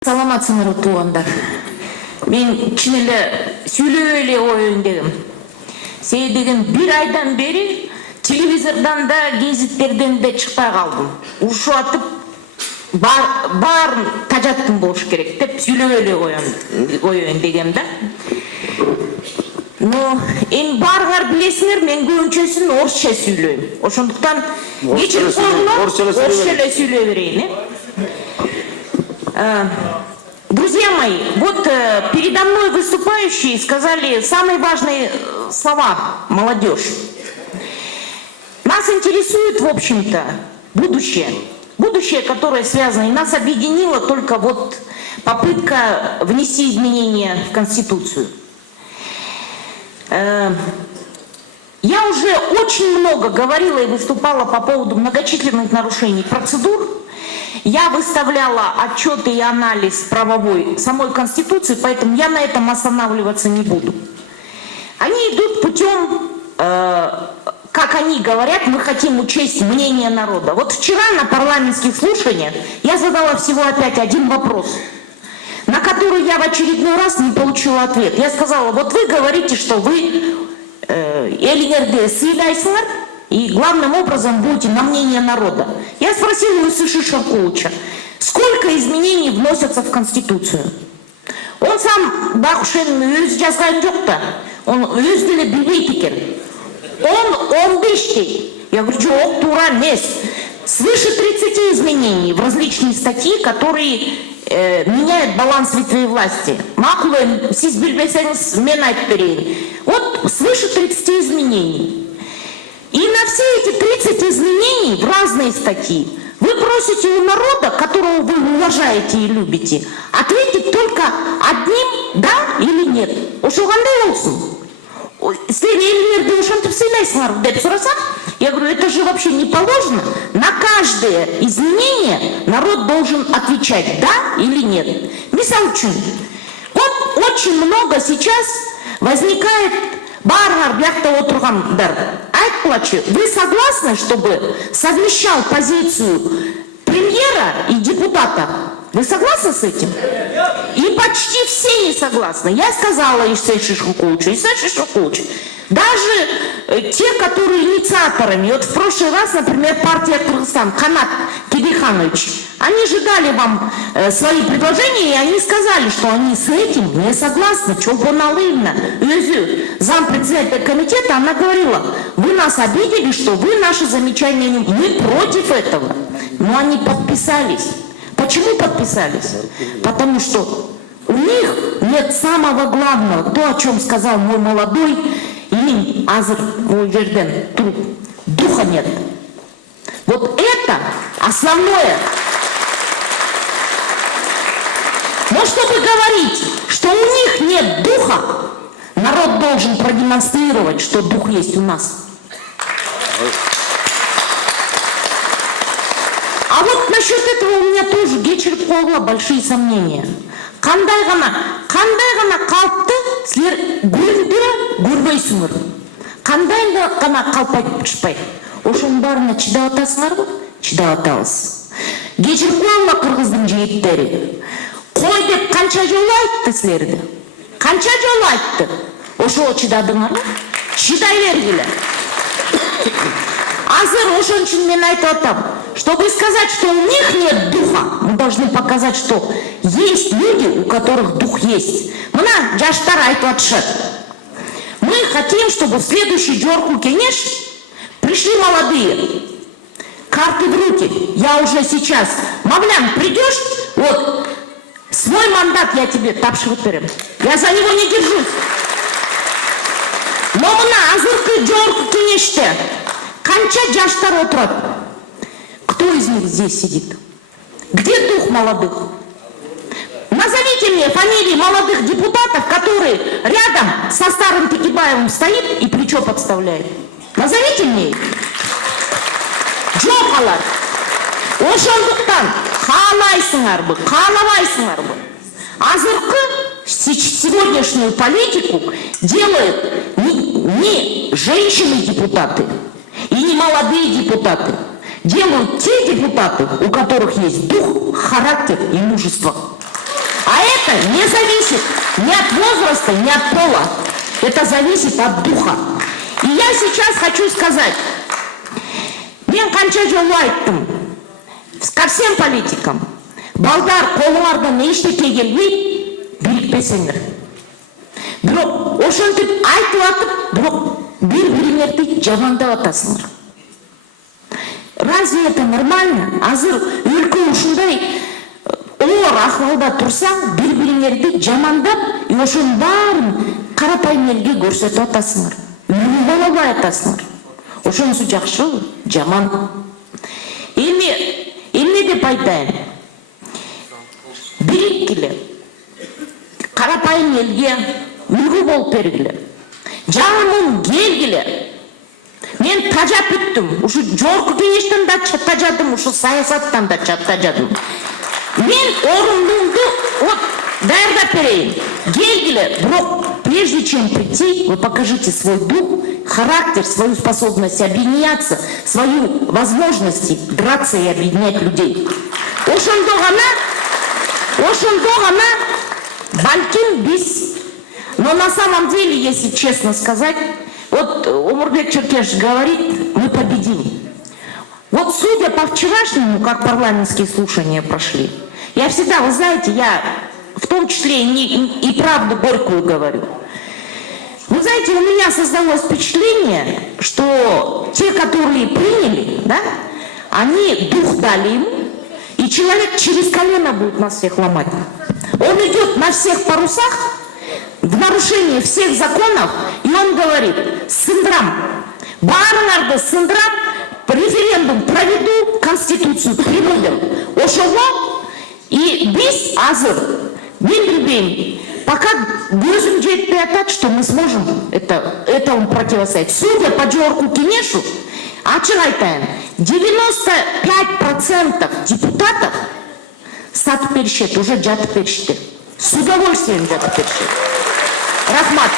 Саламатсыңар туугандар. Мен чын эле сүйлөп эле коеюн дедим. Себеби деген бир айдан бери телевизордон да, гезиттерден да чыкпай калдым. Ушуп атып баарын тажаттым болуш керек деп сүйлөп эле коеюн дегем да. Но эми баарыңар билесиңер, мен көбүнчөсүн орусча сүйлөйм. Ошондуктан кечирип койгула, орусча эле сүйлөй берейин. Друзья мои, вот передо мной выступающие сказали самые важные слова, молодежь. Нас интересует, в общем-то, будущее. Будущее, которое связано, и нас объединила только вот попытка внести изменения в Конституцию. Я уже очень много говорила и выступала по поводу многочисленных нарушений процедур. Я выставляла отчеты и анализ правовой самой Конституции, поэтому я на этом останавливаться не буду. Они идут путем, как они говорят, мы хотим учесть мнение народа. Вот вчера на парламентских слушаниях я задала всего опять один вопрос, на который я в очередной раз не получила ответ. Я сказала, вот вы говорите, что вы элигерде сыйлайсыңар, и главным образом будете на мнение народа. Я спросила у Сыши Шаркулыча, сколько изменений вносятся в Конституцию? Он сам бакушен өз жазган жок да, он өз деле билбейт экен. Он 15 дейт. Я говорю, жок, туура эмес. Свыше 30 изменений в различные статьи, которые меняют баланс ветвей власти. Макул эми, сиз билбесеңиз, мен айтып берейин. Вот свыше 30 изменений. И на все эти 30 изменений в разные статьи вы просите у народа, которого вы уважаете и любите, ответить только одним «да» или «нет». Ошогандай болсун. Я говорю, это же вообще не положено. На каждое изменение народ должен отвечать «да» или «нет». Мисал үчүн, вот очень много сейчас возникает баарыңар биякта отургандар. Айтплачы, вы согласны, чтобы совмещал позицию премьера и депутата? Вы согласны с этим? И почти все не согласны. Я сказала Исай Шишкулычу, даже те, которые инициаторами, вот в прошлый раз, например, партия Кыргызстан, Канат Кибиханович, они же дали вам свои предложения, и они сказали, что они с этим не согласны. Чолпон Алыевна, зампредседателя комитета, она говорила, вы нас обидели, что вы наши замечания не... Мы против этого. Но они подписались. Почему подписались? Потому что у них нет самого главного, то, о чем сказал мой молодой, и азыр мой жерден труп, духа нет. Вот это основное. Но чтобы говорить, что у них нет духа, народ должен продемонстрировать, что дух есть у нас. А вот насчет этого у меня тоже кечирип койгула большие сомнения. Кандай гана калпты силер көрбөйсүңөр. Кандай гана калп айтып чыкпайт. Ошонун баарына чыдап атасыңарбы? Чыдап атабыз. Кечирип койгула кыргыздын жигиттери. Кой деп канча жолу айтты силерди? Канча жолу айтты? Ошого чыдадыңарбы? Чыдай бергиле. Азыр ошон үчүн мен айтып атам, чтобы сказать, что у них нет духа, мы должны показать, что есть люди, у которых дух есть. Мына жаштар айтып атышат. Мы хотим, чтобы в следующий жорку кеңеш пришли молодые. Карты в руки. Я уже сейчас. Мавлян, придешь? Вот. Свой мандат я тебе тапшырып берем. Я за него не держусь. Но мына азыркы жорку кеңеште канча жаштар отурат? Кто из них здесь сидит? Где дух молодых? Назовите мне фамилии молодых депутатов, которые рядом со старым Текебаевым стоит и плечо подставляет. Назовите мне их. Жокалар. Ошондуктан каалайсыңарбы, каалабайсыңарбы. Азыркы сегодняшнюю политику делают не женщины-депутаты и не молодые депутаты. Делают те депутаты, у которых есть дух, характер и мужество. это не зависит ни от возраста, ни от пола. Это зависит от духа. И я сейчас хочу сказать, мен қанша жолу айттым ко всем политикам. Балдар қолыңардан ештеңе келбейді, бірікпесеңдер. Бирок ошентип айтып атып, бирок бири-бириңерди жамандап атасыңдар. Разве это нормально? Азыр өлкө ушундай оор ахвалда турсаң, бири-бириңерди жамандап, и ошонун баарын карапайым элге көрсөтүп атасыңар. Үлгү болобой атасыңар. Ошонусу жакшыбы? Жаман. Эмне деп айтайын? Бириккиле. Карапайым элге үлгү болуп бергиле. Жаным келгиле. Мен тажап бүттүм. Ушу жогорку кеңештен да тажадым, ушу саясаттан да тажадым. Мен орындымды даярдап берейин. Келгиле, бирок прежде чем прийти, вы покажите свой дух, характер, свою способность объединяться, свою возможность драться и объединять людей. Ошондо гана балким биз. Но на самом деле, если честно сказать, вот Омурбек Черкеш говорит, мы победим. Вот судя по вчерашнему, как парламентские слушания прошли, я всегда, вы знаете, я в том числе и правду горькую говорю. Вы знаете, у меня создалось впечатление, что те, которые приняли, да, они дух дали ему, и человек через колено будет нас всех ломать. Он идет на всех парусах, в нарушение всех законов, и он говорит, сындрам, баарыңарды сындрам, референдум проведу, конституцию приводим. Ошого, и биз азыр, мен билбейм, пока көзүм жетпей атат, что мы сможем этому противостоять. Судя по жогорку кеңешу, ачык айтайын, 95% депутатов сатып беришет, уже жатып беришти. С удовольствием жатып беришет. Рахмат.